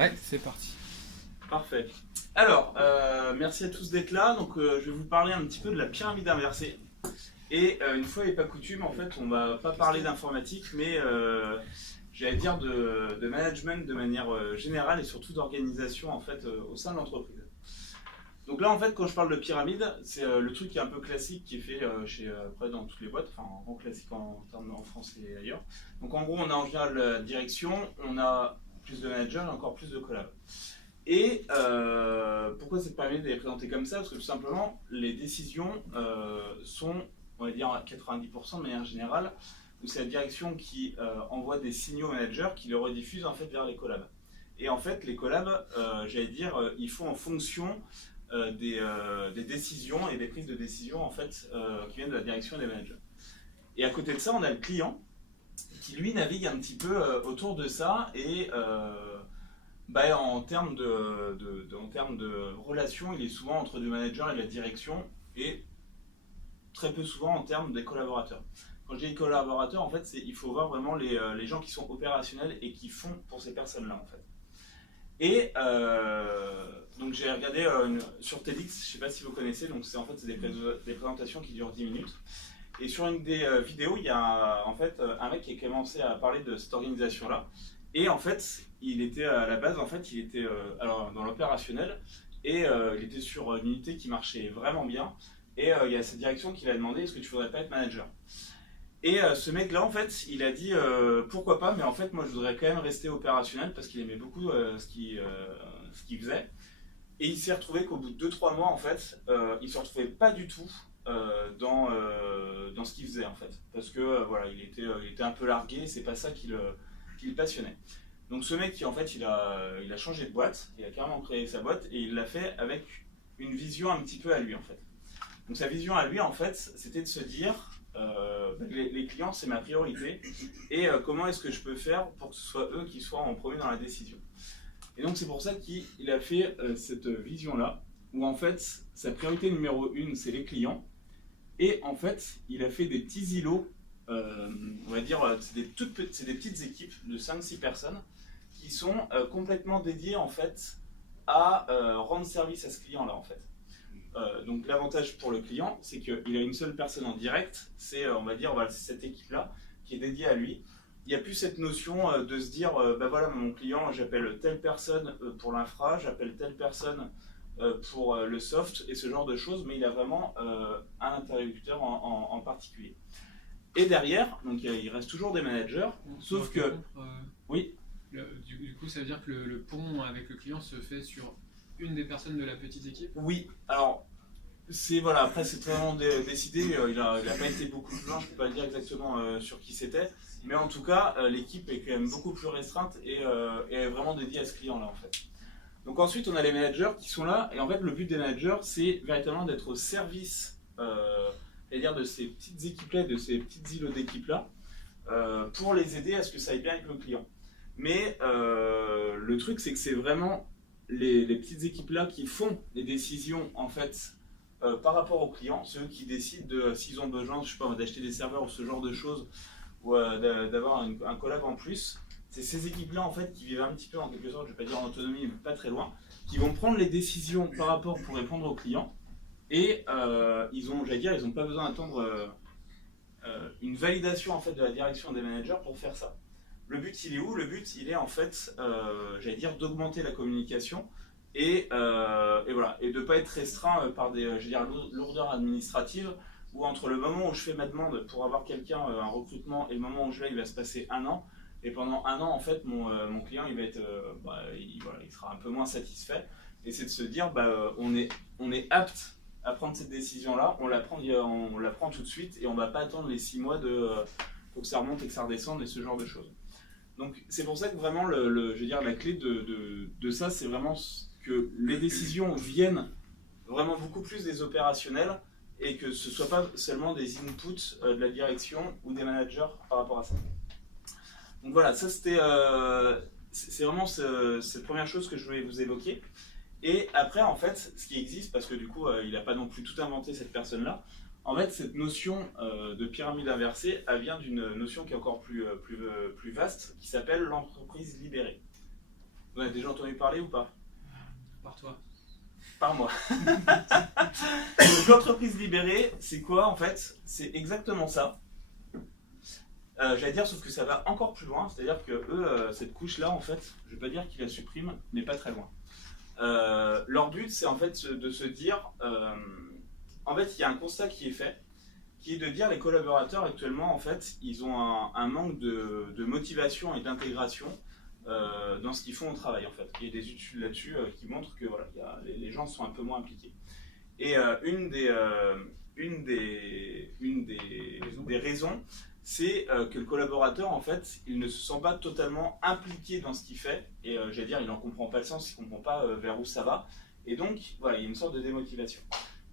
Ouais, c'est parti. Parfait. Alors, merci à tous d'être là. Donc, je vais vous parler un petit peu de la pyramide inversée. Et une fois n'est pas coutume, en fait, on va pas parler d'informatique, mais j'allais dire de management de manière générale et surtout d'organisation en fait au sein de l'entreprise. Donc là, en fait, quand je parle de pyramide, c'est le truc qui est un peu classique qui est fait après dans toutes les boîtes, enfin en gros classique en France et ailleurs. Donc en gros, on a en général la direction, on a plus de managers et encore plus de collabs. Et pourquoi cette pyramide est présentée comme ça? Parce que tout simplement, les décisions sont, on va dire à 90% de manière générale, où c'est la direction qui envoie des signaux aux managers qui les rediffusent en fait vers les collabs. Et en fait, les collabs, j'allais dire, ils font en fonction des décisions et des prises de décision en fait qui viennent de la direction des managers. Et à côté de ça, on a le client qui lui navigue un petit peu autour de ça et en termes de relations, il est souvent entre le manager et la direction et très peu souvent en termes des collaborateurs. Quand je dis collaborateurs, en fait, il faut voir vraiment les gens qui sont opérationnels et qui font pour ces personnes-là, en fait. Et donc j'ai regardé sur TEDx, je ne sais pas si vous connaissez, donc c'est des présentations qui durent 10 minutes. Et sur une des vidéos, il y a en fait un mec qui a commencé à parler de cette organisation-là. Et en fait, il était à la base, en fait, il était dans l'opérationnel et il était sur une unité qui marchait vraiment bien. Et il y a cette direction qui lui a demandé est-ce que tu voudrais pas être manager? Et ce mec-là, en fait, il a dit pourquoi pas, mais en fait, moi je voudrais quand même rester opérationnel parce qu'il aimait beaucoup ce qu'il faisait. Et il s'est retrouvé qu'au bout de 2-3 mois, en fait, il ne se retrouvait pas du tout dans ce qu'il faisait, en fait. Parce que voilà, il était un peu largué, c'est pas ça qui le passionnait. Donc ce mec, en fait, il a changé de boîte, il a carrément créé sa boîte et il l'a fait avec une vision un petit peu à lui, en fait. Donc sa vision à lui, en fait, c'était de se dire les clients, c'est ma priorité et comment est-ce que je peux faire pour que ce soit eux qui soient en premier dans la décision. Et donc c'est pour ça qu'il a fait cette vision-là, où en fait, sa priorité numéro 1, c'est les clients. Et en fait, il a fait des petits îlots, on va dire, c'est des petites équipes de 5-6 personnes qui sont complètement dédiées en fait à rendre service à ce client-là en fait. Donc l'avantage pour le client, c'est qu'il a une seule personne en direct, c'est on va dire c'est cette équipe-là qui est dédiée à lui. Il n'y a plus cette notion de se dire voilà mon client, j'appelle telle personne pour l'infra, j'appelle telle personne pour le soft et ce genre de choses, mais il a vraiment un interlocuteur en particulier. Et derrière, donc il reste toujours des managers, sauf que oui. Du coup, ça veut dire que le pont avec le client se fait sur une des personnes de la petite équipe? Oui, alors après c'est vraiment décidé, il a pas été beaucoup plus loin, je peux pas le dire exactement sur qui c'était, mais en tout cas l'équipe est quand même beaucoup plus restreinte et est vraiment dédiée à ce client là en fait. Donc ensuite on a les managers qui sont là et en fait le but des managers c'est véritablement d'être au service c'est-à-dire de ces petites équipes là, de ces petites îlots d'équipes là pour les aider à ce que ça aille bien avec le client. Mais le truc c'est que c'est vraiment les petites équipes-là qui font les décisions en fait par rapport aux clients, ceux qui décident de s'ils ont besoin, je sais pas, d'acheter des serveurs ou ce genre de choses, ou d'avoir un collab en plus. C'est ces équipes-là en fait qui vivent un petit peu en quelque sorte, je vais pas dire en autonomie, mais pas très loin, qui vont prendre les décisions par rapport pour répondre aux clients. Et ils ont pas besoin d'attendre une validation en fait de la direction des managers pour faire ça. Le but, il est où? Le but, il est en fait, d'augmenter la communication et voilà, et de ne pas être restreint par des, lourdeurs administratives où entre le moment où je fais ma demande pour avoir quelqu'un, un recrutement, et le moment où je l'ai, il va se passer un an. Et pendant un an, en fait, mon client, il va être, il sera un peu moins satisfait. Et c'est de se dire, on est apte à prendre cette décision-là, on la prend tout de suite et on ne va pas attendre les 6 mois pour que ça remonte et que ça redescende et ce genre de choses. Donc c'est pour ça que vraiment la clé de ça, c'est vraiment que les décisions viennent vraiment beaucoup plus des opérationnels et que ce ne soit pas seulement des inputs de la direction ou des managers par rapport à ça. Donc voilà, ça c'est vraiment cette première chose que je voulais vous évoquer. Et après, en fait, ce qui existe, parce que du coup, il n'a pas non plus tout inventé cette personne-là, en fait, cette notion de pyramide inversée, elle vient d'une notion qui est encore plus vaste, qui s'appelle l'entreprise libérée. Vous en avez déjà entendu parler ou pas? Par toi. Par moi. Donc, l'entreprise libérée, c'est quoi en fait? C'est exactement ça. J'allais dire, sauf que ça va encore plus loin, c'est-à-dire que eux, cette couche-là, en fait, je vais pas dire qu'ils la suppriment, mais pas très loin. Leur but, c'est en fait de se dire, en fait, il y a un constat qui est fait, qui est de dire les collaborateurs actuellement, en fait, ils ont un manque de motivation et d'intégration dans ce qu'ils font au travail, en fait. Il y a des études là-dessus qui montrent que voilà, les gens sont un peu moins impliqués. Et une des raisons, c'est que le collaborateur, en fait, il ne se sent pas totalement impliqué dans ce qu'il fait, et j'allais dire, il n'en comprend pas le sens, il ne comprend pas vers où ça va, et donc, voilà, il y a une sorte de démotivation.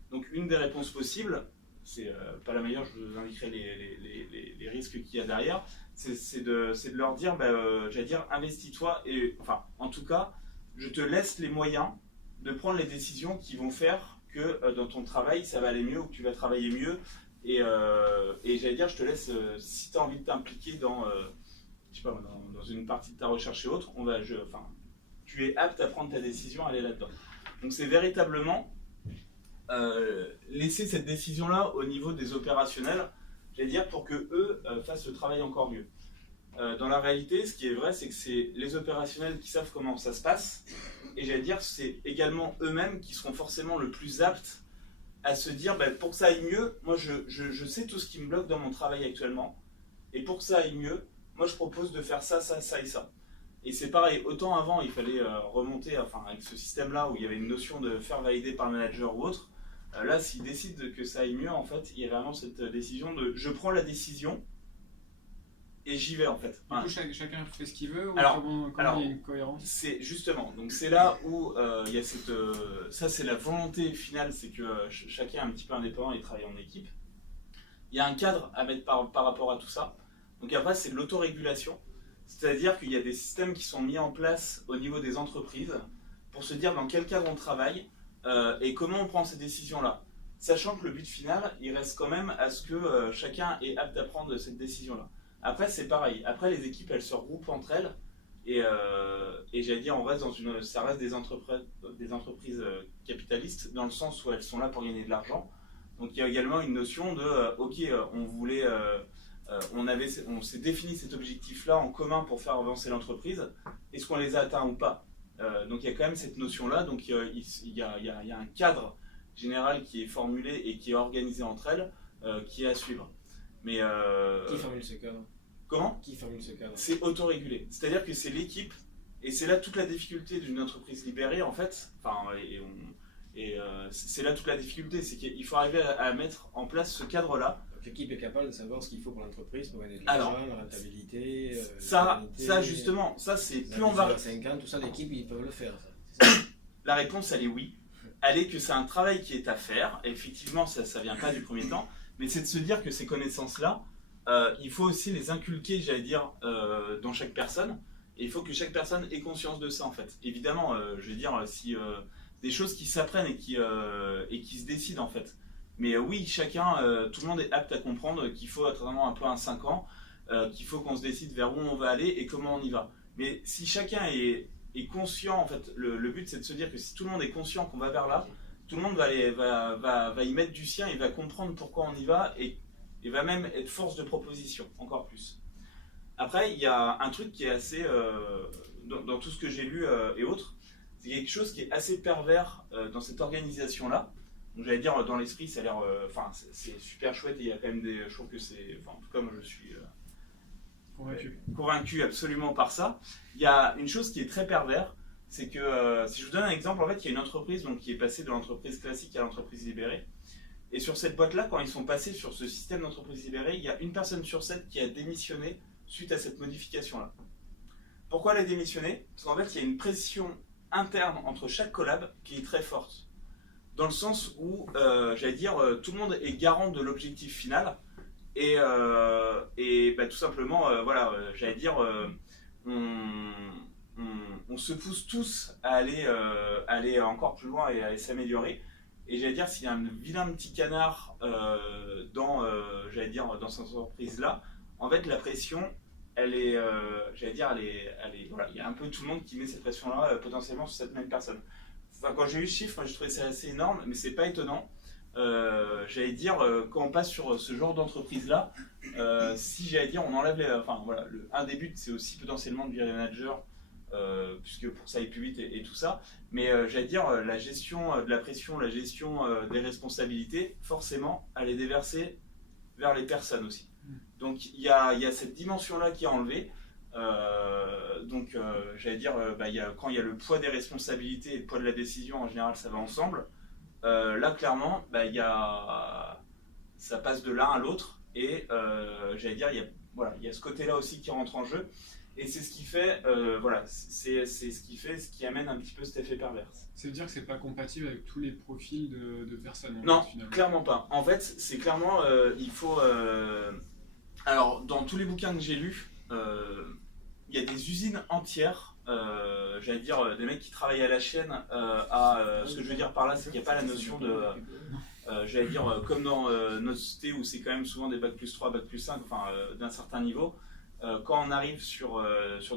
Donc, une des réponses possibles, c'est pas la meilleure, je vous indiquerai les risques qu'il y a derrière, c'est de leur dire, j'allais dire, investis-toi, et enfin, en tout cas, je te laisse les moyens de prendre les décisions qui vont faire que dans ton travail, ça va aller mieux, ou que tu vas travailler mieux. Et j'allais dire, je te laisse, si tu as envie de t'impliquer dans, je sais pas, dans une partie de ta recherche et autres, tu es apte à prendre ta décision, à aller là-dedans. Donc c'est véritablement laisser cette décision-là au niveau des opérationnels, j'allais dire, pour que eux fassent le travail encore mieux. Dans la réalité, ce qui est vrai, c'est que c'est les opérationnels qui savent comment ça se passe, et j'allais dire, c'est également eux-mêmes qui seront forcément le plus aptes à se dire, pour que ça aille mieux, moi je sais tout ce qui me bloque dans mon travail actuellement, et pour que ça aille mieux, moi je propose de faire ça, ça, ça et ça. Et c'est pareil, autant avant il fallait remonter, enfin avec ce système-là où il y avait une notion de faire valider par le manager ou autre, là s'ils décident que ça aille mieux, en fait, il y a vraiment cette décision de je prends la décision, et j'y vais en fait. Du coup, chacun fait ce qu'il veut, ou Alors, comment il y a une cohérence? C'est justement, donc c'est là où il y a cette, ça c'est la volonté finale, c'est que chacun est un petit peu indépendant et travaille en équipe. Il y a un cadre à mettre par rapport à tout ça. Donc après c'est de l'autorégulation, c'est-à-dire qu'il y a des systèmes qui sont mis en place au niveau des entreprises pour se dire dans quel cadre on travaille et comment on prend ces décisions-là. Sachant que le but final, il reste quand même à ce que chacun est apte à prendre cette décision-là. Après, c'est pareil. Après, les équipes, elles se regroupent entre elles. Et j'allais dire, ça reste des entreprises capitalistes, dans le sens où elles sont là pour gagner de l'argent. Donc, il y a également une notion de, on s'est défini cet objectif-là en commun pour faire avancer l'entreprise. Est-ce qu'on les a atteints ou pas? Donc, il y a quand même cette notion-là. Donc, il y a un cadre général qui est formulé et qui est organisé entre elles, qui est à suivre. Mais qui formule ce cadre? Comment? Qui formule ce cadre? C'est autorégulé. C'est-à-dire que c'est l'équipe, et c'est là toute la difficulté d'une entreprise libérée, en fait. C'est là toute la difficulté, c'est qu'il faut arriver à mettre en place ce cadre-là. Donc l'équipe est capable de savoir ce qu'il faut pour l'entreprise, pour gagner de l'argent, la rentabilité, ça justement, ça c'est plus on va... à 5 ans, tout ça, l'équipe, ils peuvent le faire. Ça. La réponse, elle est oui. Elle est que c'est un travail qui est à faire. Et effectivement, ça vient pas du premier temps. Mais c'est de se dire que ces connaissances-là, il faut aussi les inculquer, j'allais dire, dans chaque personne. Et il faut que chaque personne ait conscience de ça, en fait. Évidemment, je vais dire, si des choses qui s'apprennent et qui se décident, en fait. Mais oui, tout le monde est apte à comprendre qu'il faut être vraiment un peu un 5 ans, qu'il faut qu'on se décide vers où on va aller et comment on y va. Mais si chacun est conscient, en fait, le but c'est de se dire que si tout le monde est conscient qu'on va vers là, tout le monde va y mettre du sien, il va comprendre pourquoi on y va et va même être force de proposition, encore plus. Après, il y a un truc qui est assez, dans tout ce que j'ai lu et autres, c'est quelque chose qui est assez pervers dans cette organisation-là. Donc j'allais dire, dans l'esprit, ça a l'air, c'est super chouette et il y a quand même je trouve que c'est, en tout cas moi je suis convaincu absolument par ça. Il y a une chose qui est très pervers, c'est que, si je vous donne un exemple, en fait, il y a une entreprise donc, qui est passée de l'entreprise classique à l'entreprise libérée. Et sur cette boîte-là, quand ils sont passés sur ce système d'entreprise libérée, il y a une personne sur 7 qui a démissionné suite à cette modification-là. Pourquoi elle a démissionné? Parce qu'en fait, il y a une pression interne entre chaque collab qui est très forte. Dans le sens où, j'allais dire, tout le monde est garant de l'objectif final. Et tout simplement, j'allais dire, on se pousse tous à aller encore plus loin et à aller s'améliorer. Et j'allais dire, s'il y a un vilain petit canard dans cette entreprise-là, en fait, la pression, elle est, j'allais dire, voilà, il y a un peu tout le monde qui met cette pression-là potentiellement sur cette même personne. Enfin, quand j'ai eu ce chiffre, j'ai trouvé ça assez énorme, mais c'est pas étonnant. J'allais dire, quand on passe sur ce genre d'entreprise-là, si j'allais dire, on enlève enfin voilà, un des buts, c'est aussi potentiellement de virer les managers, puisque pour que ça aille plus vite et tout ça. Mais j'allais dire, la gestion de la pression, la gestion des responsabilités, forcément, elle est déversée vers les personnes aussi. Donc il y a cette dimension-là qui est enlevée. J'allais dire, quand il y a le poids des responsabilités et le poids de la décision, en général, ça va ensemble. Là, clairement, ça passe de l'un à l'autre. Et j'allais dire, il y a ce côté-là aussi qui rentre en jeu. Et c'est ce qui fait, ce qui amène un petit peu cet effet pervers. Ça veut dire que c'est pas compatible avec tous les profils de personnes. Non, fait, finalement. Clairement pas. En fait, c'est clairement, il faut... Alors, dans tous les bouquins que j'ai lus, il y a des usines entières, j'allais dire, des mecs qui travaillent à la chaîne, ce que je veux dire par là, c'est qu'il n'y a pas la notion de... j'allais dire, comme dans notre société où c'est quand même souvent des bac plus 3, bac plus 5, enfin, d'un certain niveau, quand on arrive sur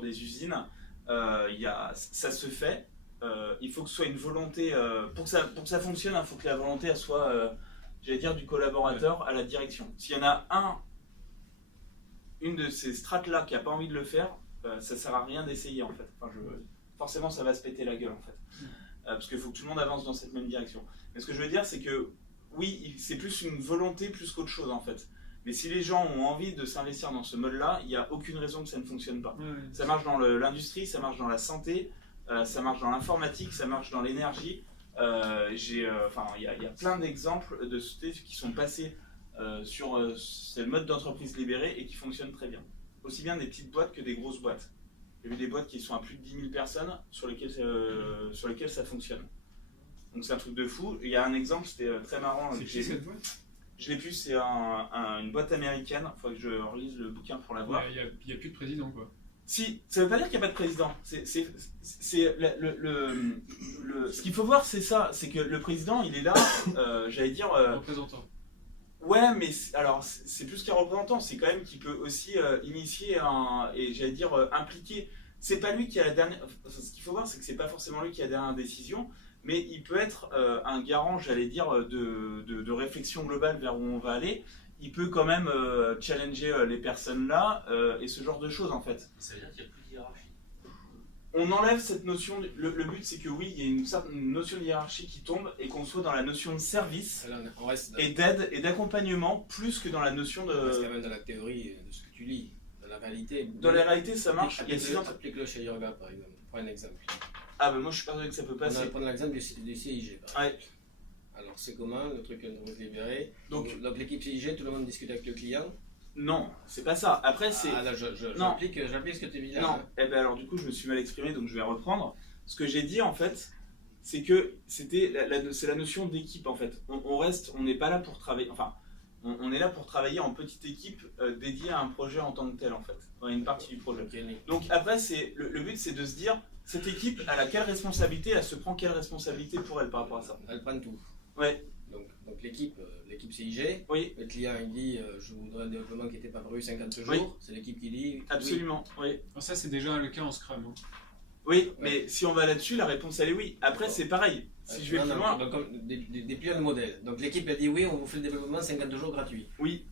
des usines, ça se fait. Il faut que ce soit une volonté, pour que ça fonctionne, il faut que la volonté elle soit, j'allais dire, du collaborateur à la direction. S'il y en a une de ces strates-là qui n'a pas envie de le faire, ça sert à rien d'essayer en fait. Enfin, forcément, ça va se péter la gueule en fait. Parce qu'il faut que tout le monde avance dans cette même direction. Mais ce que je veux dire, c'est que oui, c'est plus une volonté plus qu'autre chose en fait. Mais si les gens ont envie de s'investir dans ce mode-là, il n'y a aucune raison que ça ne fonctionne pas. Ça marche dans l'industrie, ça marche dans la santé, ça marche dans l'informatique, ça marche dans l'énergie. Il y a plein d'exemples de sociétés qui sont passées sur ce mode d'entreprise libérée et qui fonctionnent très bien. Aussi bien des petites boîtes que des grosses boîtes. J'ai vu des boîtes qui sont à plus de 10 000 personnes sur lesquelles ça fonctionne. Donc c'est un truc de fou. Il y a un exemple, c'était très marrant. C'est qui cette boîte ? Je l'ai plus, c'est une boîte américaine. Il faudrait que je relise le bouquin pour la voir. Il n'y a plus de président, quoi. Si, ça veut pas dire qu'il n'y a pas de président. Ce qu'il faut voir, c'est ça. C'est que le président, il est là, j'allais dire... représentant. Ouais, mais alors c'est plus qu'un représentant. C'est quand même qu'il peut aussi initier et j'allais dire impliquer. C'est pas lui qui a la dernière... Ce qu'il faut voir, c'est que c'est pas forcément lui qui a la dernière décision. Mais il peut être un garant, j'allais dire, de réflexion globale vers où on va aller. Il peut quand même challenger les personnes là et ce genre de choses en fait. Ça veut dire qu'il n'y a plus de hiérarchie. On enlève cette notion, le but c'est que oui, il y a une notion de hiérarchie qui tombe et qu'on soit dans la notion de service et d'aide et d'accompagnement plus que dans la notion de... On reste quand même dans la théorie de ce que tu lis. Dans la réalité... Dans la réalité ça marche. Applique-le chez Yoga par exemple. Prends un exemple. Ah ben moi je suis persuadé que ça peut passer. On va prendre l'exemple du CIG par exemple. Alors c'est comment le truc d'entreprise libérée. Donc l'équipe CIG, tout le monde discute avec le client. Non, c'est pas ça. Après c'est... Ah là j'applique ce que tu dis là. Non, eh ben alors du coup je me suis mal exprimé donc je vais reprendre. Ce que j'ai dit en fait, c'est que c'est la notion d'équipe en fait. On n'est pas là pour travailler, enfin on est là pour travailler en petite équipe dédiée à un projet en tant que tel en fait. On a une partie du projet. Okay. Donc après le but c'est de se dire, cette équipe, elle a quelle responsabilité, elle se prend quelle responsabilité pour elle par rapport à ça. Elle prend tout. Ouais. Donc l'équipe CIG, oui. Le client il dit je voudrais un développement qui n'était pas prévu 50 jours, oui. C'est l'équipe qui dit absolument, oui. Alors ça c'est déjà le cas en Scrum. Hein. Oui, ouais. Mais si on va là-dessus, la réponse elle est oui. Après c'est pareil, si je vais plus loin... Donc déplions le modèle. Donc l'équipe a dit oui, on vous fait le développement 50 jours gratuit. Oui.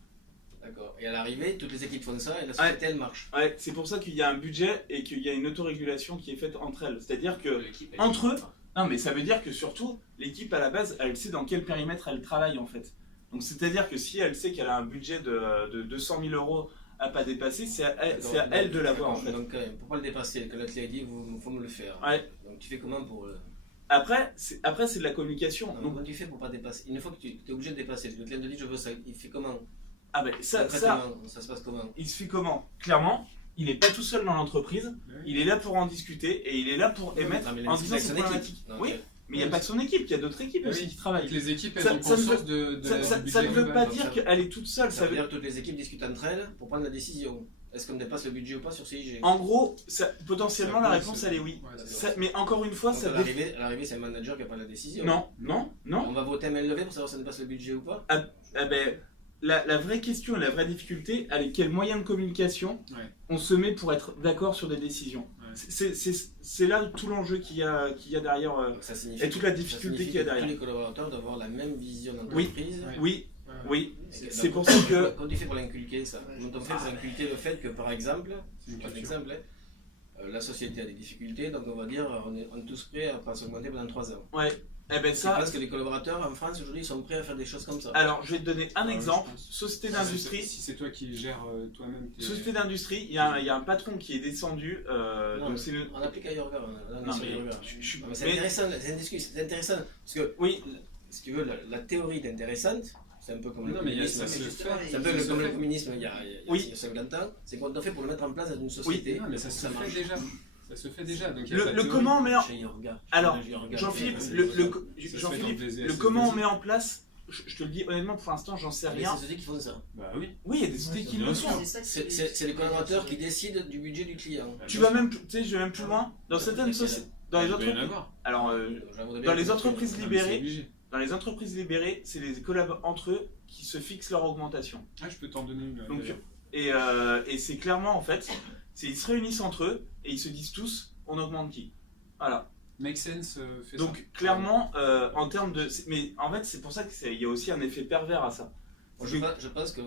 D'accord. Et à l'arrivée, toutes les équipes font ça et la société elle marche. Ouais, c'est pour ça qu'il y a un budget et qu'il y a une autorégulation qui est faite entre elles. C'est-à-dire que entre eux, non mais ça veut dire que surtout l'équipe à la base, elle sait dans quel périmètre elle travaille en fait. Donc c'est-à-dire que si elle sait qu'elle a un budget de 200 000 € à pas dépasser, c'est à elle de l'avoir en fait. Donc pour pas le dépasser, quand l'autre l'a dit, il faut me le faire. Ouais. Donc tu fais comment pour le... Après c'est de la communication. Donc comment tu fais pour pas dépasser? Une fois que tu es obligé de dépasser, le client te dit je veux ça, il fait comment? Ah ben ça se passe comment? Il se fait comment? Clairement, il n'est pas tout seul dans l'entreprise, il est là pour en discuter et il est là pour émettre en disant ses problématiques. Oui, mais il n'y a pas que son équipe, il y a d'autres équipes aussi qui travaillent. Les équipes, elles ont conscience de ça ne veut pas dire qu'elle est toute seule. Ça veut dire que toutes les équipes discutent entre elles pour prendre la décision. Est-ce qu'on dépasse le budget ou pas sur CIG? En gros, potentiellement la réponse elle est oui. Mais encore une fois, ça... À l'arrivée, c'est le manager qui n'a pas la décision. Non. On va voter à main levée pour savoir si ça dépasse le budget ou pas? Ah ben... la vraie question et la vraie difficulté, elle est quel moyen de communication on se met pour être d'accord sur des décisions. C'est là tout l'enjeu qu'il y a derrière et toute la difficulté qu'il y a derrière. Tous les collaborateurs doivent avoir la même vision d'entreprise. Oui. C'est pour ça que... Quand tu fais pour l'inculquer ça, quand on fait pour inculquer le fait que par exemple, la société a des difficultés, donc on va dire on est tous prêts à pas s'augmenter pendant 3 ans. Ça... Parce que les collaborateurs en France aujourd'hui sont prêts à faire des choses comme ça. Alors je vais te donner un exemple. Société d'industrie. Si c'est toi qui gères toi-même. Société d'industrie, il y a un patron qui est descendu. Donc on applique à Yorga. C'est intéressant parce que si tu veux la théorie est intéressante. C'est un peu comme le communisme. C'est un peu comme le communisme il y a 50 ans. C'est qu'on doit faire pour le mettre en place dans une société. Mais ça se fait déjà. Ça se fait déjà. Donc le comment on met en... Alors, Jean-Philippe, le comment on met en place, je te le dis honnêtement, pour l'instant, j'en sais rien. Il y a des sociétés qui font ça. Bah oui. Oui, il y a des sociétés qui le font. C'est les collaborateurs qui décident du budget du client. Tu vas même, tu sais, je vais même plus loin. Dans certaines sociétés, dans les entreprises, alors dans les entreprises libérées, c'est les collaborateurs entre eux qui se fixent leur augmentation. Je peux t'en donner une. Donc, et c'est clairement en fait. Ils se réunissent entre eux et ils se disent tous on augmente qui. Voilà. Make sense fait donc ça. clairement en termes de... Mais en fait c'est pour ça qu'il y a aussi un effet pervers à ça. Je pense que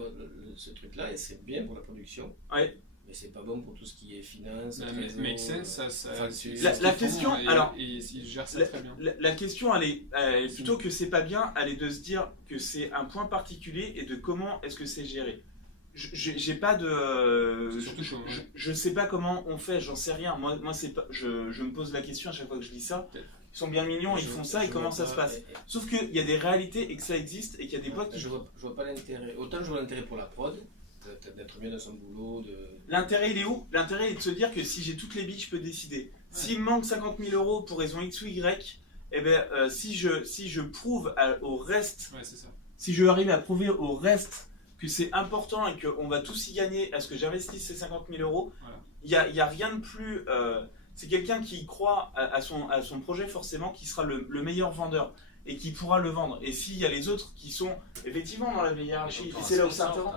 ce truc là c'est bien pour la production. Mais c'est pas bon pour tout ce qui est finance. Make sense la question alors ils gèrent ça très bien. La question elle est plutôt que c'est pas bien, elle est de se dire que c'est un point particulier et de comment est-ce que c'est géré. J'ai pas de je sais pas comment on fait, j'en sais rien. Moi c'est pas je me pose la question à chaque fois que je lis ça. Ils sont bien mignons, ils font ça et comment ça se passe. Sauf qu'il y a des réalités et que ça existe et qu'il y a des boîtes qui... Je vois pas l'intérêt. Autant je vois l'intérêt pour la prod, d'être bien dans son boulot. L'intérêt il est où? L'intérêt est de se dire que si j'ai toutes les billes, je peux décider. S'il me manque 50 000 € pour raison X ou Y, si je prouve au reste, si je arrive à prouver au reste que c'est important et qu'on va tous y gagner à ce que j'investisse ces 50 000 €, il y a rien de plus... c'est quelqu'un qui croit à son projet forcément, qui sera le meilleur vendeur et qui pourra le vendre. Et s'il y a les autres qui sont effectivement dans la hiérarchie, et c'est là où c'est intéressant.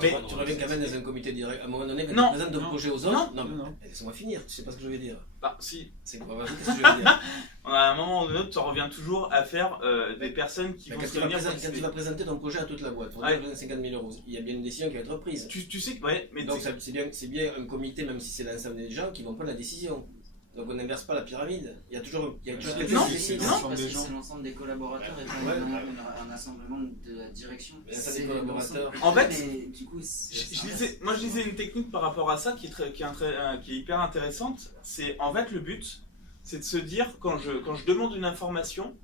Mais tu reviens quand même dans un comité direct. À un moment donné, quand tu présentes ton projet aux autres, non. Laisse-moi finir, tu sais pas ce que je vais dire. Bah si. C'est quoi, vas-y, qu'est-ce que je vais dire? À un moment ou un autre, tu reviens toujours à faire des personnes qui vont se réunir. Quand tu vas présenter ton projet à toute la boîte, pour 50 000 €, il y a bien une décision qui va être prise. Tu sais que, mais donc c'est bien un comité, même si c'est l'ensemble des gens, qui vont prendre la décision. Donc on n'inverse pas la pyramide. Il y a toujours quelqu'un qui décide. Non, parce que c'est l'ensemble des collaborateurs et pas un assemblement de la direction. C'est des collaborateurs. En fait, du coup, je disais une technique par rapport à ça qui est hyper intéressante. C'est en fait le but, c'est de se dire quand je demande une information,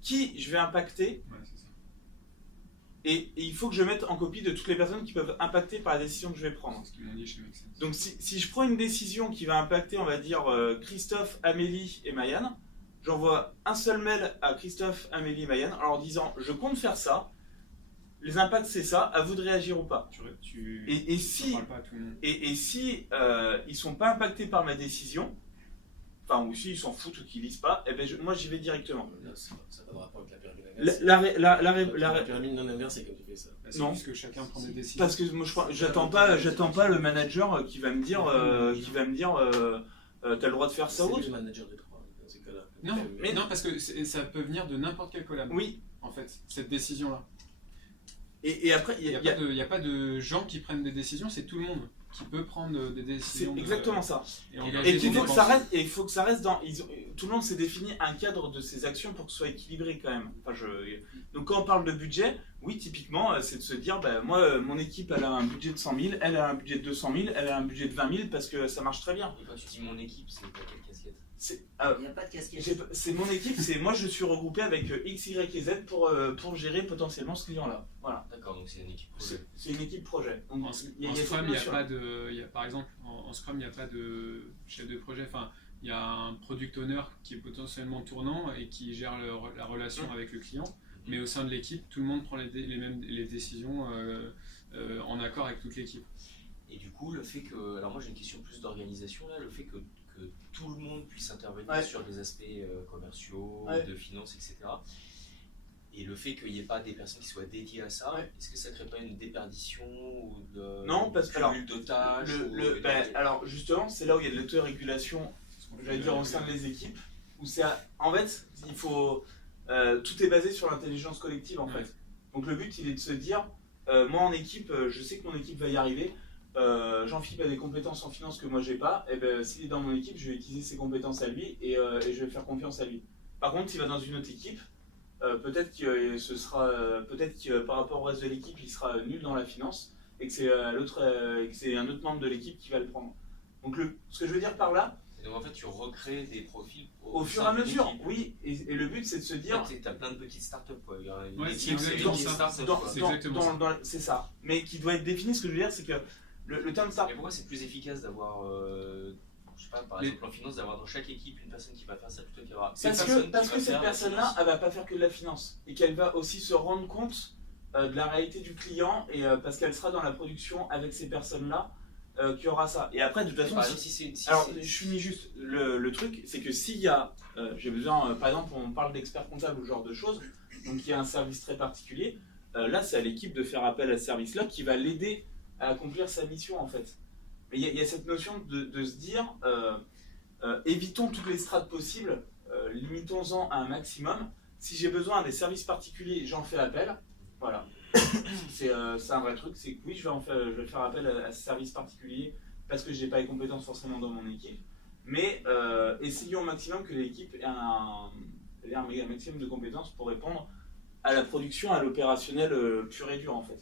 qui je vais impacter. Et il faut que je mette en copie de toutes les personnes qui peuvent impacter par la décision que je vais prendre. Donc si je prends une décision qui va impacter, on va dire, Christophe, Amélie et Mayanne, j'envoie un seul mail à Christophe, Amélie et Mayanne en leur disant je compte faire ça, les impacts c'est ça, à vous de réagir ou pas. Et si ils sont pas impactés par ma décision, enfin ou s'ils s'en foutent ou qu'ils lisent pas, moi j'y vais directement. Ça va pas rapport avec la pyramide inversée. La pyramide non inversée quand tu fais ça. Non, parce que chacun prend des décisions. Parce que moi j'attends pas le manager qui va me dire t'as le droit de faire ça ou autre. C'est le manager de 3 dans ces cas-là. Non, parce que ça peut venir de n'importe quel collab. Oui. En fait, cette décision-là. Et après, il n'y a pas de gens qui prennent des décisions, c'est tout le monde qui peut prendre des décisions. C'est exactement ça. Et il faut que ça reste dans... tout le monde s'est défini un cadre de ses actions pour que ce soit équilibré quand même. Donc quand on parle de budget, oui, typiquement, c'est de se dire, moi, mon équipe, elle a un budget de 100 000, elle a un budget de 200 000, elle a un budget de 20 000 parce que ça marche très bien. Et quand tu dis mon équipe, c'est pas quelle casquette? Il n'y a pas de casquette. C'est mon équipe, moi je suis regroupé avec X, Y et Z pour gérer potentiellement ce client-là. Voilà. D'accord, donc c'est une équipe projet. C'est une équipe projet. Donc, en Scrum, par exemple, en Scrum, il n'y a pas de chef de projet. Enfin, il y a un product owner qui est potentiellement tournant et qui gère la relation avec le client. Mais au sein de l'équipe, tout le monde prend les décisions en accord avec toute l'équipe. Et du coup, le fait que... Alors moi j'ai une question plus d'organisation là, le fait que tout le monde puisse intervenir sur des aspects commerciaux, de finance, etc. Et le fait qu'il n'y ait pas des personnes qui soient dédiées à ça, est-ce que ça ne crée pas une déperdition ou non, parce que de tâches alors justement, c'est là où il y a de l'autorégulation, j'allais dire au sein des équipes, où en fait, il faut tout est basé sur l'intelligence collective en fait. Donc le but, il est de se dire, moi en équipe, je sais que mon équipe va y arriver. Jean-Philippe a des compétences en finance que moi j'ai pas, et ben s'il est dans mon équipe, je vais utiliser ses compétences à lui et je vais faire confiance à lui. Par contre, s'il va dans une autre équipe, peut-être que par rapport au reste de l'équipe, il sera nul dans la finance et que c'est un autre membre de l'équipe qui va le prendre. Donc ce que je veux dire par là, et donc en fait tu recrées des profils au fur et à mesure, oui, et le but c'est de se dire... Tu as plein de petites startups quoi. C'est exactement ça. C'est ça, mais qui doit être défini. Ce que je veux dire, c'est que le terme startup... Et pourquoi c'est plus efficace d'avoir, je sais pas, par exemple en finance, d'avoir dans chaque équipe une personne qui va faire ça plutôt qu'il y aura parce que cette personne-là, elle va pas faire que de la finance, et qu'elle va aussi se rendre compte de la réalité du client, et parce qu'elle sera dans la production avec ces personnes-là, qu'il y aura ça. Et après, de toute façon, je finis juste le truc, c'est que s'il y a, j'ai besoin, par exemple, on parle d'expert comptable ou ce genre de choses, donc il y a un service très particulier, là c'est à l'équipe de faire appel à ce service-là qui va l'aider à accomplir sa mission en fait. Mais il y a cette notion de se dire, évitons toutes les strates possibles, limitons-en à un maximum. Si j'ai besoin des services particuliers, j'en fais appel. Voilà. C'est un vrai truc, c'est que oui, je vais faire appel à ce service particulier parce que je n'ai pas les compétences forcément dans mon équipe. Mais essayons au maximum que l'équipe ait un maximum de compétences pour répondre à la production, à l'opérationnel pur et dur en fait.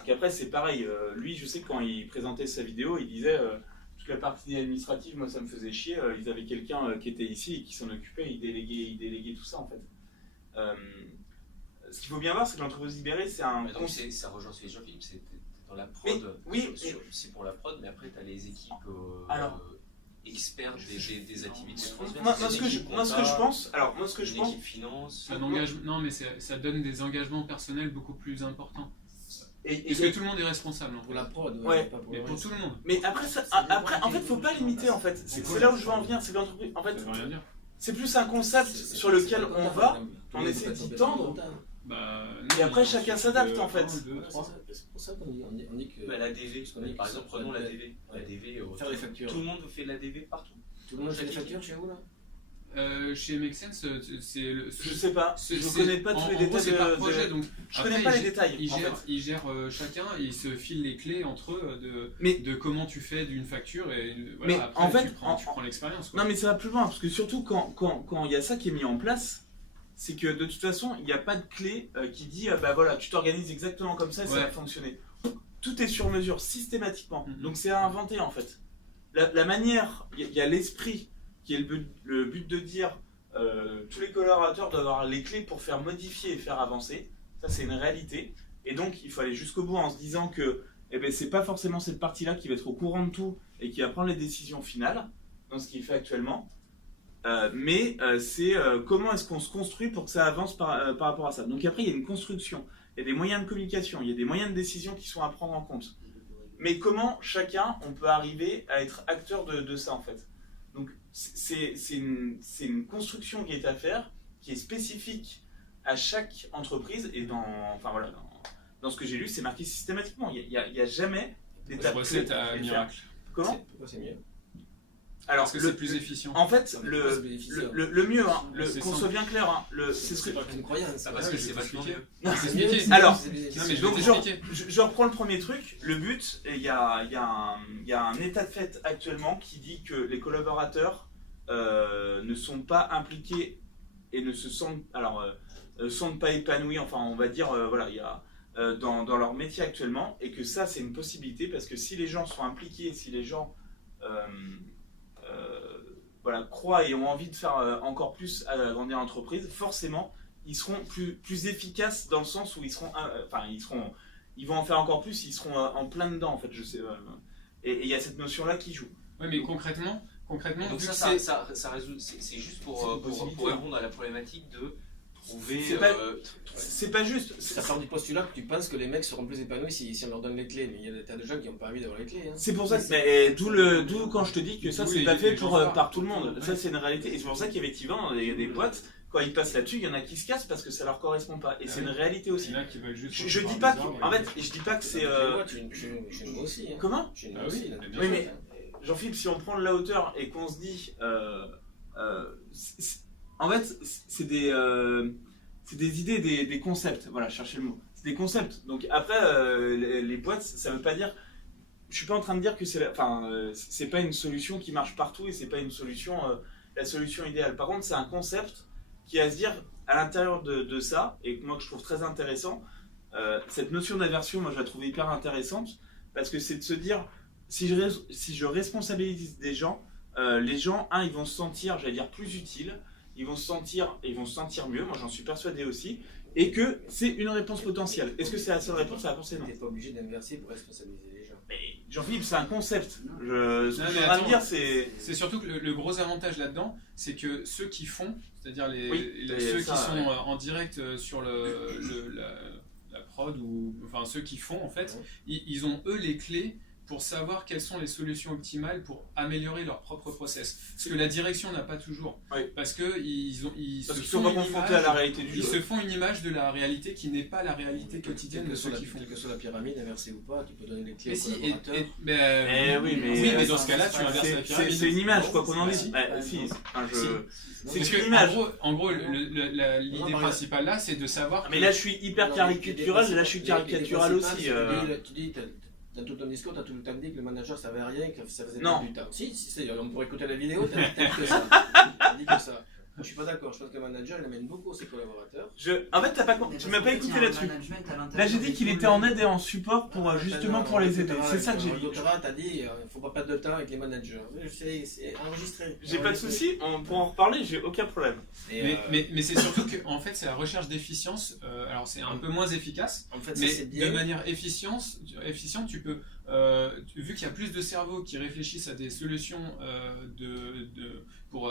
Donc après c'est pareil, lui je sais que quand il présentait sa vidéo, il disait toute la partie administrative, moi ça me faisait chier, ils avaient quelqu'un qui était ici et qui s'en occupait, il déléguait tout ça en fait. Ce qu'il faut bien voir, c'est que l'entreprise libérée, c'est un... Donc ça rejoint ce que Jean-Philippe, c'est dans la prod, c'est pour la prod, mais après tu as les équipes experts des activités transverses. Moi ce que je pense, l'équipe finance... Non mais ça donne des engagements personnels beaucoup plus importants. Parce que tout le monde est responsable. Pour la prod, ouais. pas pour mais pour tout le monde. Mais après, en fait, faut pas limiter en fait. C'est là où je veux en venir, c'est que l'entreprise... En fait, c'est plus un concept sur lequel on va, on essaie d'y tendre. Et après chacun s'adapte en fait. C'est pour ça qu'on dit que... la DV, par exemple prenons la DV. La DV, faire les factures. Tout le monde fait de la DV partout. Tout le monde fait des factures chez vous là chez Make Sense, je sais pas, je connais pas tous les détails par projet, donc je connais pas les détails. Ils gèrent chacun et ils se filent les clés entre eux de comment tu fais d'une facture et voilà, mais après en fait, tu prends l'expérience. Non mais ça va plus loin parce que surtout quand il y a ça qui est mis en place, c'est que de toute façon il n'y a pas de clé qui dit bah voilà tu t'organises exactement comme ça et ça va fonctionner. Tout est sur mesure systématiquement, donc c'est à inventer en fait. La manière, il y a l'esprit qui est le but de dire tous les collaborateurs doivent avoir les clés pour faire modifier et faire avancer. Ça, c'est une réalité. Et donc, il faut aller jusqu'au bout en se disant que c'est pas forcément cette partie-là qui va être au courant de tout et qui va prendre les décisions finales dans ce qu'il fait actuellement. Mais c'est comment est-ce qu'on se construit pour que ça avance par rapport à ça. Donc après, il y a une construction, il y a des moyens de communication, il y a des moyens de décision qui sont à prendre en compte. Mais comment chacun, on peut arriver à être acteur de ça en fait. Donc c'est une construction qui est à faire, qui est spécifique à chaque entreprise et dans ce que j'ai lu, c'est marqué systématiquement. Il y a jamais d'étape recette à miracle. Comment ? Pourquoi c'est mieux ? Alors, parce que c'est plus efficient. En fait, le mieux, qu'on soit bien clair, c'est ce que... C'est une croyance. Parce que c'est vachement mieux. C'est expliqué. Alors, donc je reprends le premier truc. Le but, il y a un état de fait actuellement qui dit que les collaborateurs ne sont pas impliqués et ne se sentent pas épanouis. Enfin, on va dire, voilà, il y a dans leur métier actuellement, et que ça, c'est une possibilité parce que si les gens sont impliqués, si les gens croient et ont envie de faire encore plus agrandir l'entreprise, forcément, ils seront plus efficaces dans le sens où ils vont en faire encore plus, ils seront en plein dedans en fait. Et il y a cette notion-là qui joue. Oui, mais concrètement, donc ça résout. C'est juste pour répondre à la problématique de trouver. C'est pas juste. Ça part du postulat que tu penses que les mecs seront plus épanouis si on leur donne les clés, mais il y a des tas de gens qui n'ont pas envie d'avoir les clés. Hein. C'est pour ça d'où quand je te dis que ça c'est pas fait par tout le monde. Ça c'est une réalité. Et c'est pour ça qu'effectivement, il y a des boîtes, quand ils passent là-dessus, il y en a qui se cassent parce que ça leur correspond pas. Et c'est une réalité aussi. Je dis pas que c'est. Chez nous aussi. Hein. Comment? Chez nous aussi. Oui, mais Jean-Philippe, si on prend de la hauteur et qu'on se dit. En fait, c'est des idées, des concepts. Voilà, cherchez le mot. C'est des concepts. Donc après, les boîtes, ça veut pas dire. Je suis pas en train de dire que c'est pas une solution qui marche partout et c'est pas une solution, la solution idéale. Par contre, c'est un concept qui a à se dire à l'intérieur de ça et moi que je trouve très intéressant. Cette notion d'aversion, moi je la trouve hyper intéressante parce que c'est de se dire si je responsabilise des gens, les gens, ils vont se sentir, j'allais dire, plus utiles. Ils vont se sentir mieux, moi j'en suis persuadé aussi, et que c'est une réponse potentielle. Est-ce que c'est la seule réponse? La réponse est non. Tu n'es pas obligé d'inverser pour responsabiliser les gens. Mais Jean-Philippe, c'est un concept. Ce que je suis en train de dire, c'est... C'est surtout que le gros avantage là-dedans, c'est que ceux qui font, c'est-à-dire ceux qui sont en direct sur la prod, ou enfin ceux qui font en fait, ils ont eux les clés pour savoir quelles sont les solutions optimales pour améliorer leur propre process. Parce que la direction n'a pas toujours. Oui. Parce qu'ils se font une image de la réalité qui n'est pas la réalité quotidienne de ceux qui font. Quelle que soit la pyramide, inversée ou pas, tu peux donner les clés aux collaborateurs. Mais dans ce cas-là, tu inverses la pyramide. C'est une image, quoi qu'on en dise. C'est une image. En gros, l'idée principale là, c'est de savoir... Mais là, je suis hyper caricatural, et là, je suis caricatural aussi. Tu dis... Dans tout ton discours, tu as tout le temps dit que le manager ne servait à rien, que ça faisait pas du temps. Si, on pourrait écouter la vidéo, tu as dit que ça. Dit que ça. Je ne suis pas d'accord, je pense que le manager il amène beaucoup ses collaborateurs. En fait, tu m'as pas écouté là-dessus. Là, j'ai dit qu'il était en aide et en support pour justement pour les aider. C'est ça que j'ai dit. Le doctorat, tu as dit il ne faut pas perdre de temps avec les managers. C'est enregistré. J'ai pas de souci, pour en reparler, j'ai aucun problème. Mais c'est surtout que en fait, c'est la recherche d'efficience. Alors, c'est un peu moins efficace, en fait, mais de manière efficiente, tu peux. Vu qu'il y a plus de cerveaux qui réfléchissent à des solutions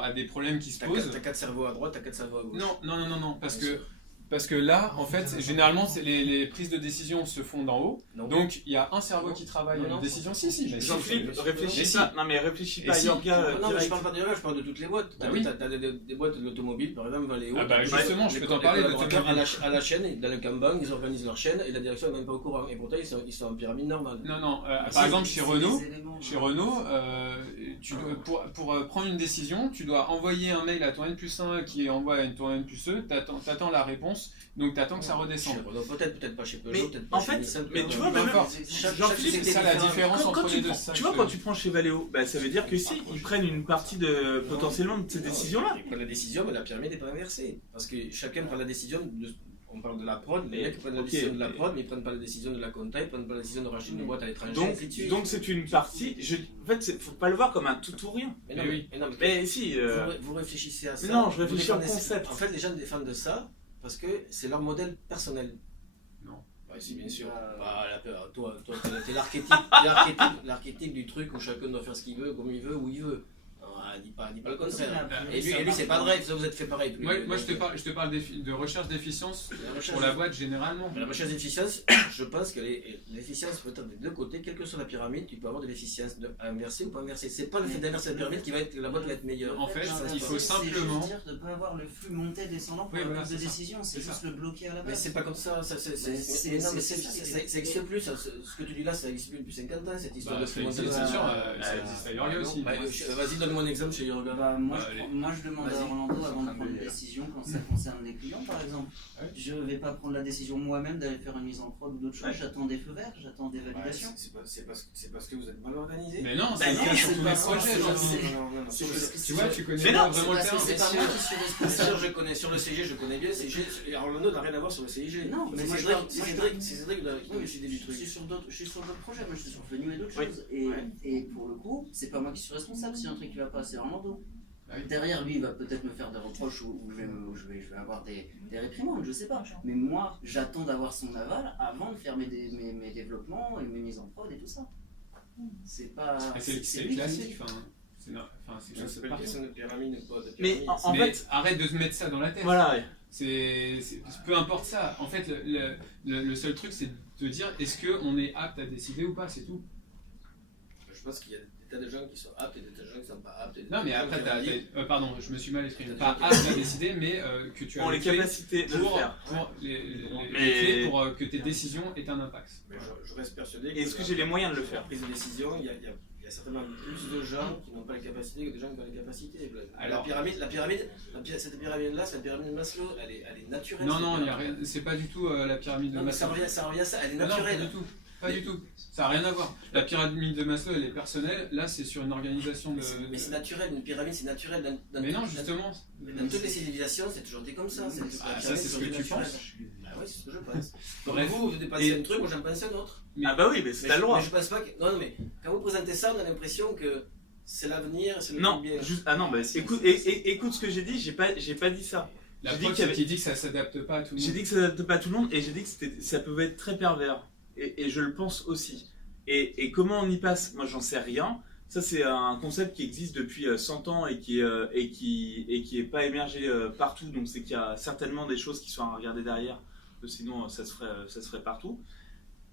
à des problèmes qui se posent. T'as 4 cerveaux à droite, t'as 4 cerveaux à gauche. Non, parce que là, en fait, généralement, les prises de décision se font d'en haut. Donc, il y a un cerveau qui travaille à la décision. Si. Jean-Philippe, réfléchis pas. Non, mais réfléchis pas. Non, mais je parle pas de Yorga, je parle de toutes les boîtes. T'as des boîtes de l'automobile, par exemple, Valeo. Justement, je peux t'en parler de l'automobile. À la chaîne, dans le Kanban, ils organisent leur chaîne et la direction n'est même pas au courant. Et pourtant, ils sont en pyramide normale. Non. Par exemple, chez Renault, pour prendre une décision, tu dois envoyer un mail à ton N+1 qui envoie à ton N+2, t'attends la réponse, donc t'attends que ça redescende. Chez Renault, peut-être pas chez Peugeot, peut-être pas chez Nissan. Mais tu vois, Jean-Philippe, c'est ça la différence entre les deux. Tu vois, quand tu prends chez Valeo, ça veut dire que si, ils prennent une partie potentiellement de ces décisions-là. Ils prennent la décision, mais la pyramide n'est pas inversée. Parce que chacun prend la décision on parle de la prod, les mecs prennent la décision de la prod, mais ils prennent pas la décision de la compta, ils prennent pas la décision de racheter une boîte à l'étranger. Donc c'est une partie. En fait, faut pas le voir comme un tout ou rien. Mais si. Vous réfléchissez à ça. Non, je réfléchis au concept. En fait, les gens défendent de ça parce que c'est leur modèle personnel. Non. Si, bien sûr. Toi, t'es l'archétype du truc où chacun doit faire ce qu'il veut, comme il veut, où il veut. Dis pas le contraire. Et lui c'est pas vrai, vous êtes fait pareil. Moi je te parle de recherche d'efficience pour la boîte généralement. La recherche d'efficience, je pense que l'efficience peut être des deux côtés, quelle que soit la pyramide, tu peux avoir de l'efficience inversée ou pas inversée. C'est pas le fait d'inverser la pyramide qui va être la boîte va être meilleure. En fait, il faut simplement dire de ne pas avoir le flux monté descendant pour la prise de décision, c'est juste le bloquer à la base. Mais c'est pas comme ça, ça n'existe plus. Ce que tu dis là, ça existe plus depuis 50 ans, cette histoire de flux monté. C'est sûr, ça existe ailleurs aussi. Vas-y, donne-moi un exemple chez Yorga. Moi, je demande à Orlando avant de prendre une décision quand ça concerne les clients, par exemple. Je ne vais pas prendre la décision moi-même d'aller faire une mise en prod ou d'autres choses. J'attends des feux verts, j'attends des validations. C'est parce que vous êtes mal organisé. Mais non, c'est pas sur tous les projets. Tu vois, tu connais pas vraiment le terme. C'est pas moi qui suis responsable. Je connais sur le CIG, je connais bien. Et Orlando n'a rien à voir sur le CIG. Non, mais c'est Cédric qui a décidé du truc. Je suis sur d'autres projets, moi je suis sur Fenu et d'autres choses. Et pour le coup, c'est pas moi qui suis responsable si un truc qui va pas, c'est Orlando. Derrière lui, il va peut-être me faire des reproches ou je vais avoir des réprimandes, je sais pas. Mais moi, j'attends d'avoir son aval avant de faire mes développements et mes mises en prod et tout ça. C'est pas. C'est classique, c'est pas une question de pyramide ou pas de pyramide. Mais en fait, arrête de te mettre ça dans la tête. Voilà. peu importe ça. En fait, le seul truc, c'est de dire est-ce qu'on est apte à décider ou pas, c'est tout. Je pense qu'il y a des tas de gens qui sont aptes et des tas de gens qui ne sont pas aptes. Non, mais après, pardon, je me suis mal exprimé. Pas apte à décider, mais que tu as les capacités de le faire. Pour les clés pour que tes décisions aient un impact. Mais je reste persuadé que. Est-ce que j'ai les moyens de le faire? Prise de décision, il y a certainement plus de gens qui n'ont pas les capacités que de gens qui ont les capacités. Alors, cette pyramide-là, c'est la pyramide de Maslow, elle est naturelle. Non, il y a rien. C'est pas du tout la pyramide de Maslow. Ça revient à ça, elle est naturelle. Non, pas du tout. Ça n'a rien à voir. La pyramide de Maslow, elle est personnelle. Là, c'est sur une organisation de. Mais c'est naturel, une pyramide, c'est naturel. Mais non, justement. Dans toutes les civilisations, c'est toujours été comme ça. Ça, c'est ce que tu penses. Oui, c'est ce que je pense. Bref, vous pensez un truc, moi j'en pense un autre. Ah bah oui, mais c'est le droit. Mais je pense pas que. Non, mais quand vous présentez ça, on a l'impression que c'est l'avenir, c'est le bien. Ah non, bah écoute ce que j'ai dit, j'ai pas dit ça. La preuve, c'est qu'il dit que ça s'adapte pas à tout le monde. J'ai dit que ça s'adapte pas à tout le monde et j'ai dit que ça pouvait être très pervers. Et je le pense aussi. Et comment on y passe, moi j'en sais rien. Ça c'est un concept qui existe depuis 100 ans et qui est pas émergé partout. Donc c'est qu'il y a certainement des choses qui sont à regarder derrière. Sinon ça se ferait partout.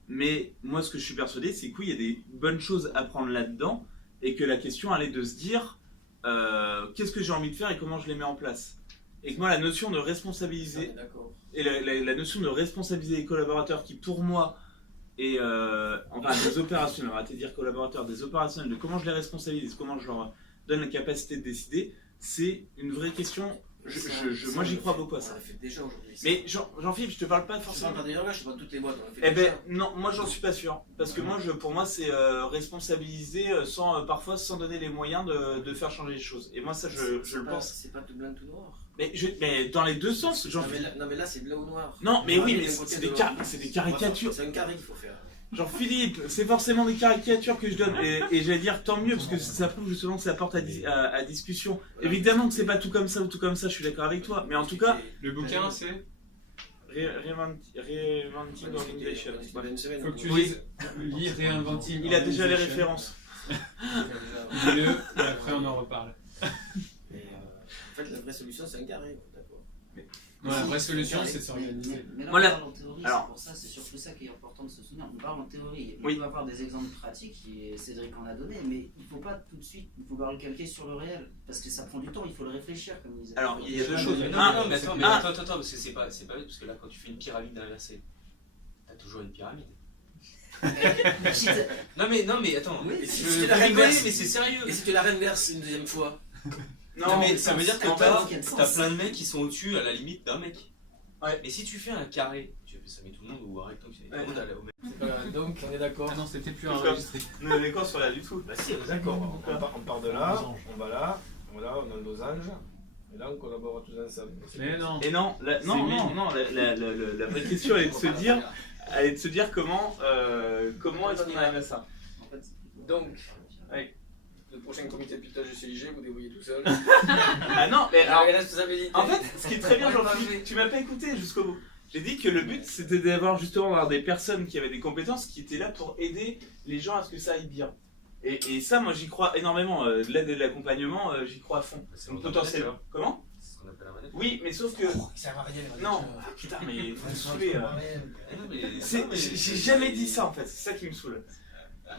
Mais moi ce que je suis persuadé, c'est qu'il y a des bonnes choses à prendre là-dedans et que la question elle est de se dire qu'est-ce que j'ai envie de faire et comment je les mets en place. Et que moi la notion de responsabiliser et la notion de responsabiliser les collaborateurs qui pour moi et enfin des opérationnels, arrêtez de dire collaborateurs, des opérationnels, de comment je les responsabilise, comment je leur donne la capacité de décider, c'est une vraie question. Moi j'y crois beaucoup à ça. Déjà aujourd'hui. Mais Jean-Philippe, je te parle pas forcément. Je parle pas d'ailleurs, je parle de toutes les boîtes. Eh ben non, moi j'en suis pas sûr. Parce que moi, pour moi, c'est responsabiliser parfois sans donner les moyens de faire changer les choses. Et moi ça, je le pense. C'est pas tout blanc tout noir. Mais dans les deux sens, Jean-Philippe. Non mais là c'est blanc ou noir. Non mais oui, mais c'est des caricatures. C'est un carré qu'il faut faire. Jean-Philippe, c'est forcément des caricatures que je donne, et j'allais dire tant mieux, parce que ça prouve justement que ça porte à discussion. Évidemment que c'est pas tout comme ça ou tout comme ça, je suis d'accord avec toi, mais en tout cas... Le bouquin, c'est Reinventing Organization. Faut que tu lises Reinventing. Il a déjà les références. Lis-le, et après on en reparle. En fait, la vraie solution, c'est un carré, d'accord. Non, la vraie solution, c'est de s'organiser. Mais là, on parle en théorie, c'est pour ça, c'est surtout ça qui est important de se souvenir. On parle en théorie. On peut avoir des exemples pratiques, et Cédric en a donné, mais il ne faut pas tout de suite, il faut le calquer sur le réel, parce que ça prend du temps, il faut le réfléchir, comme disait. Alors, il y a deux choses. Non, mais attends, parce que c'est pas bête, parce que là, quand tu fais une pyramide inversée, t'as toujours une pyramide. non mais attends, oui, je rigoler, mais c'est sérieux. Et si tu la réinverses une deuxième fois? Non, mais ça veut dire que t'as plein de mecs qui sont au-dessus à la limite d'un mec. Ouais. Mais si tu fais un carré, ça met tout le monde ou un rectangle, tout le monde à la même. Donc on est d'accord. Ah non, c'était plus enregistré. Nous les corps sur là du tout. Bah si, on est d'accord. On part de là, on va là, voilà, on a le losange. Et là on collabore tous ensemble. Mais non. Et non, la vraie question elle est de se dire comment est-ce qu'on arrive à ça. Donc, le prochain comité de pilotage du CIG, vous débrouillez tout seul. Ah non, mais alors, en fait, ce qui est très bien, Jean-Philippe, tu m'as pas écouté jusqu'au bout. J'ai dit que le but c'était d'avoir justement des personnes qui avaient des compétences qui étaient là pour aider les gens à ce que ça aille bien. Et ça, moi j'y crois énormément. L'aide et l'accompagnement, j'y crois à fond. Donc potentiellement. Comment ? C'est ce qu'on appelle un manège. Oui, mais sauf que. Ça va rien. Non, putain, mais il faut me saouler. J'ai jamais dit ça en fait, c'est ça qui me saoule.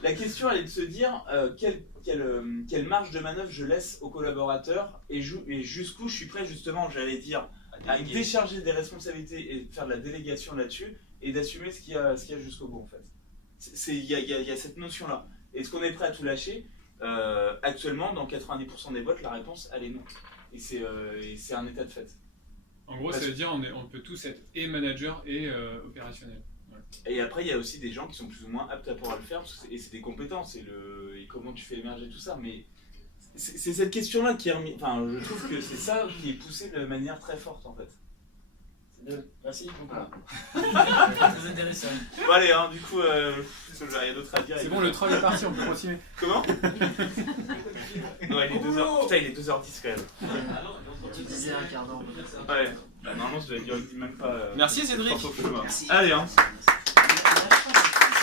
La question elle est de se dire quelle marge de manœuvre je laisse aux collaborateurs et jusqu'où je suis prêt justement, j'allais dire, à décharger des responsabilités et faire de la délégation là-dessus et d'assumer ce qu'il y a jusqu'au bout en fait. Il y a cette notion là. Est-ce qu'on est prêt à tout lâcher? Actuellement, dans 90% des boîtes, la réponse elle est non. Et c'est un état de fait. En gros, ça veut dire on peut tous être et manager et opérationnel. Et après, il y a aussi des gens qui sont plus ou moins aptes à pouvoir le faire, et c'est des compétences, et comment tu fais émerger tout ça. Mais c'est cette question-là qui est remise. Enfin, je trouve que c'est ça qui est poussé de manière très forte en fait. C'est bien. Merci beaucoup. Voilà. Très intéressant. Bon, allez, hein, du coup, il y a d'autres à dire. C'est bon, le troll est parti, on peut continuer. Comment? Non, il est 2h. Putain, il est 2h10 quand même. Tu disais un quart d'heure. Ouais. Bah, normalement, je l'avais dit même pas. Merci Cédric. Allez, hein. Si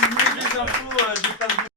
vous voulez des infos, j'ai pas